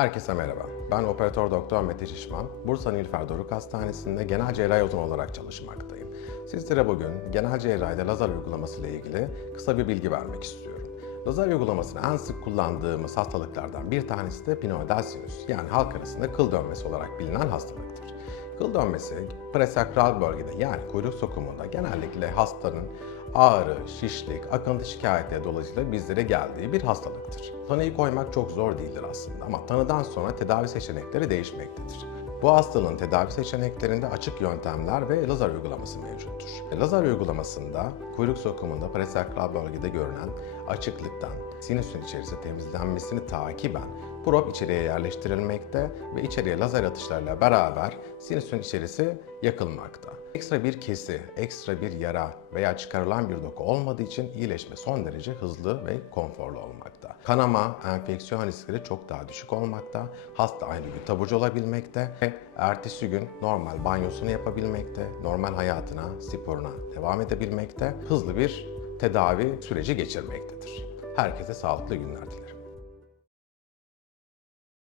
Herkese merhaba. Ben operatör doktor Mete Şişman. Bursa Nilüfer Doruk Hastanesi'nde genel cerrahi uzmanı olarak çalışmaktayım. Sizlere bugün genel cerrahide lazer uygulaması ile ilgili kısa bir bilgi vermek istiyorum. Lazer uygulamasını en sık kullandığımız hastalıklardan bir tanesi de pinoidal sinüs yani halk arasında kıl dönmesi olarak bilinen hastalıktır. Kıl dönmesi presakral bölgede yani kuyruk sokumunda genellikle hastanın ağrı, şişlik, akıntı şikayetleri dolayısıyla bizlere geldiği bir hastalıktır. Tanıyı koymak çok zor değildir aslında ama tanıdan sonra tedavi seçenekleri değişmektedir. Bu hastalığın tedavi seçeneklerinde açık yöntemler ve lazer uygulaması mevcuttur. Lazer uygulamasında kuyruk sokumunda presakral bölgede görünen açıklıktan sinüsün içerisi temizlenmesini takiben prop içeriye yerleştirilmekte ve içeriye lazer atışlarıyla beraber sinüsün içerisi yakılmakta. Ekstra bir kesi, ekstra bir yara veya çıkarılan bir doku olmadığı için iyileşme son derece hızlı ve konforlu olmakta. Kanama, enfeksiyon riskleri çok daha düşük olmakta. Hasta aynı gün taburcu olabilmekte ve ertesi gün normal banyosunu yapabilmekte, normal hayatına, sporuna devam edebilmekte, hızlı bir tedavi süreci geçirmektedir. Herkese sağlıklı günler dilerim.